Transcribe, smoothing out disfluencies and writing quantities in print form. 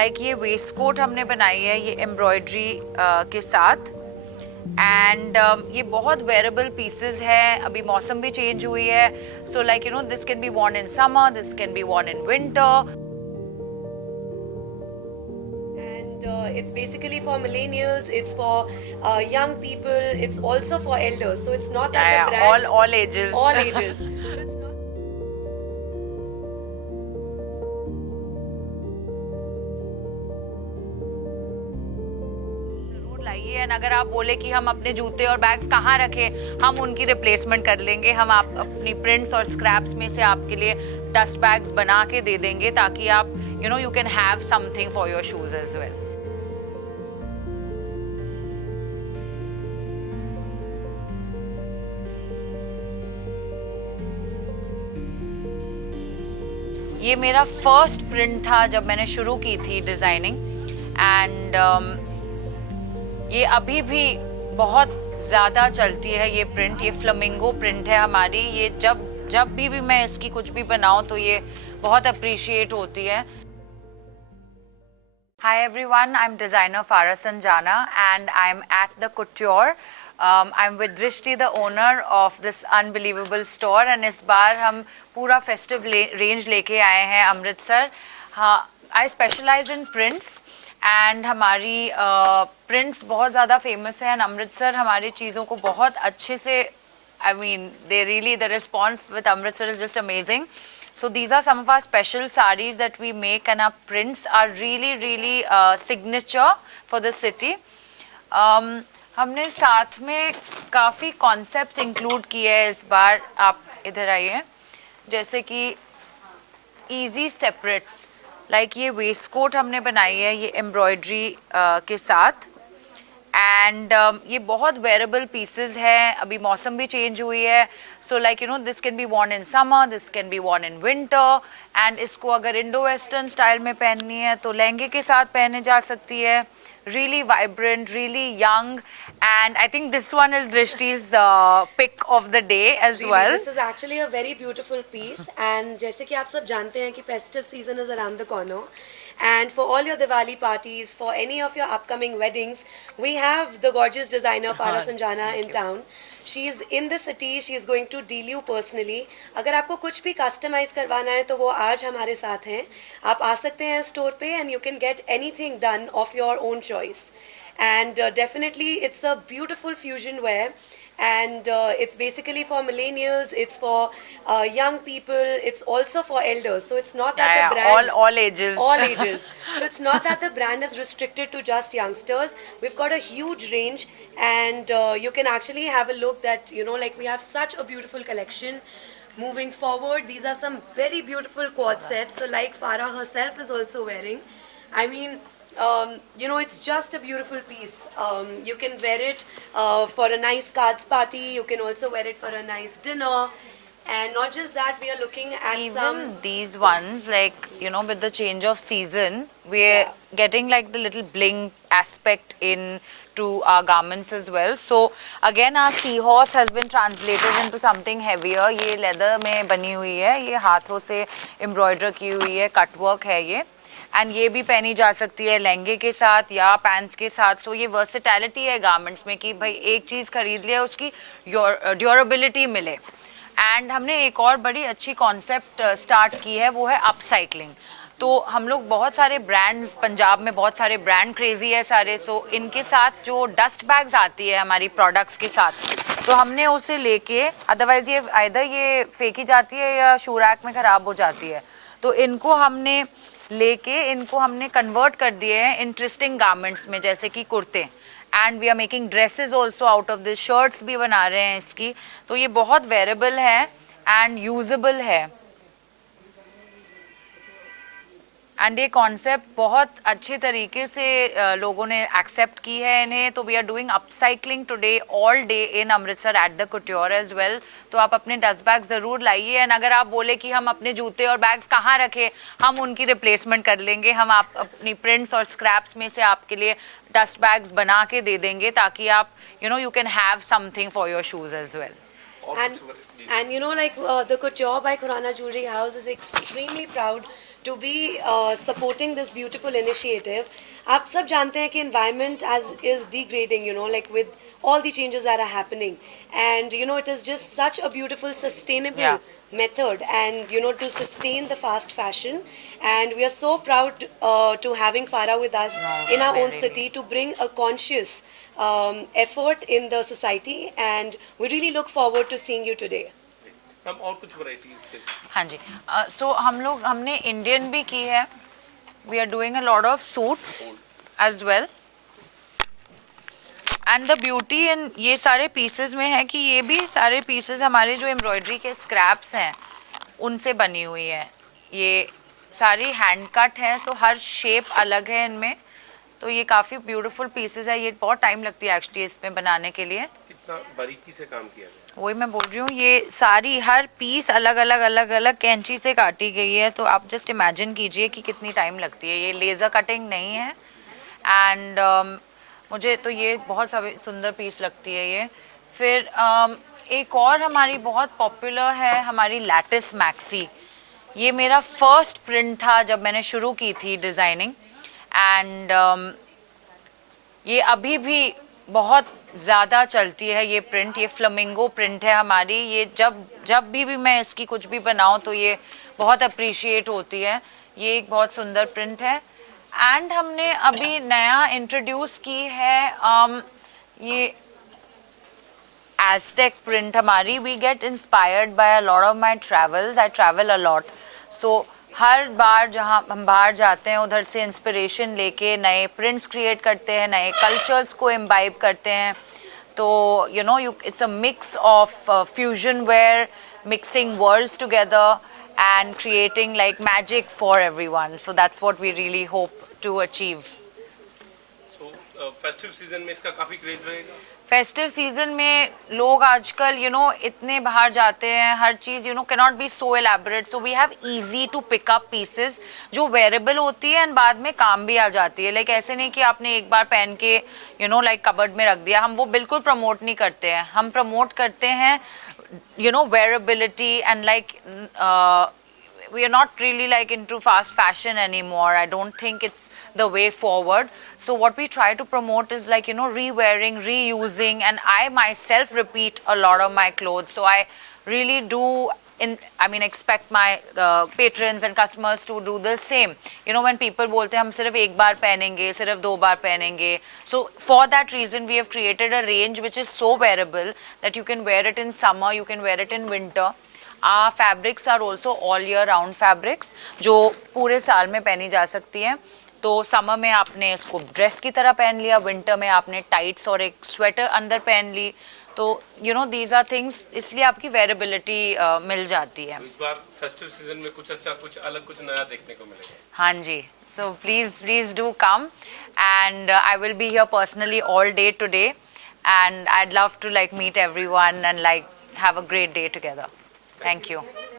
Like ये waste coat हमने बनाई है ये एम्ब्रॉयडरी के साथ एंड ये बहुत वेरेबल पीसेस है। अभी मौसम भी चेंज हुई है, so like you know this can be Warne in summer, this can be Warne in winter. It's basically for millennials, it's for young people, it's also for elders. So it's not that the brand all ages. all ages. So it's not. जरूर लाइए and अगर आप बोले कि हम अपने जूते और बैग्स कहाँ रखें, हम उनकी रिप्लेसमेंट कर लेंगे। हम आप अपनी प्रिंट्स और स्क्रैप्स में से आपके लिए डस्ट बैग्स बना के दे देंगे ताकि आप you can have something for your shoes as well. ये मेरा फर्स्ट प्रिंट था जब मैंने शुरू की थी डिज़ाइनिंग एंड ये अभी भी बहुत ज़्यादा चलती है ये प्रिंट। ये फ्लेमिंगो प्रिंट है हमारी। ये जब भी मैं इसकी कुछ भी बनाऊँ तो ये बहुत अप्रिशिएट होती है। Hi everyone, I'm designer Farah Sanjana and I'm at the Couture. I'm with Drishti, the owner of this unbelievable store, and इस बार हम पूरा फेस्टिव रेंज लेके आए हैं अमृतसर। हाँ, I specialize in prints and हमारी prints बहुत ज़्यादा फेमस है एंड अमृतसर हमारी चीज़ों को बहुत अच्छे से the response with Amritsar is just amazing. So these are some of our special sarees that we make and our prints are really signature for the city. हमने साथ में काफ़ी कॉन्सेप्ट्स इंक्लूड किए हैं इस बार। आप इधर आइए, जैसे कि इजी सेपरेट्स, लाइक ये वेस्ट कोट हमने बनाई है ये एम्ब्रॉयडरी के साथ एंड ये बहुत वेरेबल पीसेस है। अभी मौसम भी चेंज हुई है, so like you know this can be Warne in summer, this can be Warne in winter and इसको अगर इंडो वेस्टर्न स्टाइल में पहननी है तो लहंगे के साथ पहने जा सकती है। Really vibrant, really young, and I think this one is Drishti's pick of the day as Really, well. this is actually a very beautiful piece, and जैसे कि आप सब जानते हैं कि festive season is around the corner, and for all your Diwali parties, for any of your upcoming weddings, we have the gorgeous designer Farah Sanjana in town. She is in the city. She is going to deal you personally. अगर आपको कुछ भी customize करवाना है तो वो आज हमारे साथ हैं। आप आ सकते हैं store पे and you can get anything done of your own choice. And definitely it's a beautiful fusion wear, and it's basically for millennials, it's for young people, it's also for elders. So it's not that the brand all ages. all ages. So it's not that the brand is restricted to just youngsters. We've got a huge range, and you can actually have a look that like we have such a beautiful collection. Moving forward, these are some very beautiful quad sets. So like Farah herself is also wearing, I mean, it's just a beautiful piece. You can wear it for a nice cards party. You can also wear it for a nice dinner. And not just that, we are looking at Even these ones, like, with the change of season, we're getting like the little bling aspect in to our garments as well. So again, our seahorse has been translated into something heavier. ये leather में बनी हुई है, ये हाथों से embroider की हुई है, cut work है ये, एंड ये भी पहनी जा सकती है लहंगे के साथ या पैंट्स के साथ। सो ये वर्सेटैलिटी है गारमेंट्स में कि भाई एक चीज़ खरीद लिया उसकी ड्यूरेबिलिटी मिले। एंड हमने एक और बड़ी अच्छी कॉन्सेप्ट स्टार्ट की है, वो है अपसाइकलिंग। तो हम लोग बहुत सारे ब्रांड्स, पंजाब में बहुत सारे ब्रांड क्रेजी है सारे, सो इनके साथ जो डस्ट बैग्स आती है हमारी प्रोडक्ट्स के साथ, तो हमने उसे लेके, अदरवाइज़ ये आइदर ये फेंकी जाती है या शू रैक में ख़राब हो जाती है, तो इनको हमने लेके इनको हमने कन्वर्ट कर दिए हैं इंटरेस्टिंग गारमेंट्स में, जैसे कि कुर्ते। And we are making dresses also out of this, shirts भी बना रहे हैं इसकी। तो ये बहुत वेरेबल है एंड यूजेबल है एंड ये कॉन्सेप्ट बहुत अच्छे तरीके से लोगों ने एक्सेप्ट की है इन्हें। तो we are doing upcycling today all day in Amritsar at the couture as well. तो आप अपने डस्ट बैग ज़रूर लाइए एंड अगर आप बोले कि हम अपने जूते और बैग्स कहाँ रखें, हम उनकी रिप्लेसमेंट कर लेंगे। हम आप अपनी प्रिंट्स और स्क्रैप्स में से आपके लिए डस्ट बैग्स बना के दे देंगे ताकि आप you can have something for your shoes as well. And the Couture by Khurana Jewelry House is extremely proud to be supporting this beautiful initiative. आप सब जानते हैं कि environment as is degrading, you know, like with all the changes that are happening, and you know it is just such a beautiful sustainable Yeah. method, and you know, to sustain the fast fashion. And we are so proud to having Farah with us No, in our own really. city to bring a conscious effort in the society, and we really look forward to seeing you today. हम और कुछ variety हाँ जी, सो हमने Indian भी की है. We are doing a lot of suits as well. And the beauty in ये सारे पीसेस में है कि ये भी सारे पीसेस हमारे जो एम्ब्रॉयडरी के स्क्रैप्स हैं उनसे बनी हुई है. ये सारी हैंड कट है, तो हर शेप अलग है इनमें. तो ये काफ़ी ब्यूटीफुल पीसेस है. ये बहुत टाइम लगती है एक्चुअली इसमें बनाने के लिए. कितना बारीकी से काम किया गया. वही मैं बोल रही हूँ, ये सारी हर पीस अलग अलग कैंची से काटी गई है. तो आप जस्ट इमेजिन कीजिए कि कितनी टाइम लगती है. ये लेज़र कटिंग नहीं है. एंड मुझे तो ये बहुत सुंदर पीस लगती है ये. फिर एक और हमारी बहुत पॉपुलर है हमारी लैटिस मैक्सी. ये मेरा फर्स्ट प्रिंट था जब मैंने शुरू की थी डिज़ाइनिंग. एंड ये अभी भी बहुत ज़्यादा चलती है ये प्रिंट. ये फ्लेमिंगो प्रिंट है हमारी. ये जब भी मैं इसकी कुछ भी बनाऊँ तो ये बहुत अप्रिशिएट होती है. ये एक बहुत सुंदर प्रिंट है. एंड हमने अभी नया इंट्रोड्यूस की है ये Aztec print हमारी. We get inspired by a lot of my travels. I travel a lot. So हर बार जहाँ हम बाहर जाते हैं उधर से इंस्पिरेशन लेके नए प्रिंट्स क्रिएट करते हैं, नए कल्चर्स को इम्बाइब करते हैं. तो you know it's a mix of fusion wear, mixing worlds together and creating like magic for everyone. So that's what we really hope to achieve. So festive season में इसका काफी क्रेज रहेगा. Festive season में लोग आजकल इतने बाहर जाते हैं, हर चीज़ cannot be so elaborate. So we have easy to pick up pieces जो वेरेबल होती है एंड बाद में काम भी आ जाती है. लाइक ऐसे नहीं कि आपने एक बार पहन के लाइक कबर्ड में रख दिया. हम वो बिल्कुल प्रमोट नहीं करते हैं. हम प्रमोट करते हैं wearability and like we are not really like into fast fashion anymore. I don't think it's the way forward. So what we try to promote is like re-wearing, reusing, and I myself repeat a lot of my clothes. So I really do expect my patrons and customers to do the same. When people बोलते हैं हम सिर्फ एक बार पहनेंगे, सिर्फ 2 बार पहनेंगे. So for that reason we have created a range which is so wearable that you can wear it in summer, you can wear it in winter. Our fabrics are also all year round fabrics जो पूरे साल में पहनी जा सकती हैं. तो summer में आपने इसको ड्रेस की तरह पहन लिया, विंटर में आपने टाइट्स और एक स्वेटर अंदर पहन ली. तो दीज आर थिंग्स, इसलिए आपकी वेरेबिलिटी मिल जाती है. तो इस बार फेस्टिव सीजन में कुछ अच्छा, कुछ अलग, कुछ नया देखने को मिलेगा. हाँ जी. So please do come, and I will be here personally all day today, and I'd love to like meet everyone and like have a great day together. Thank you.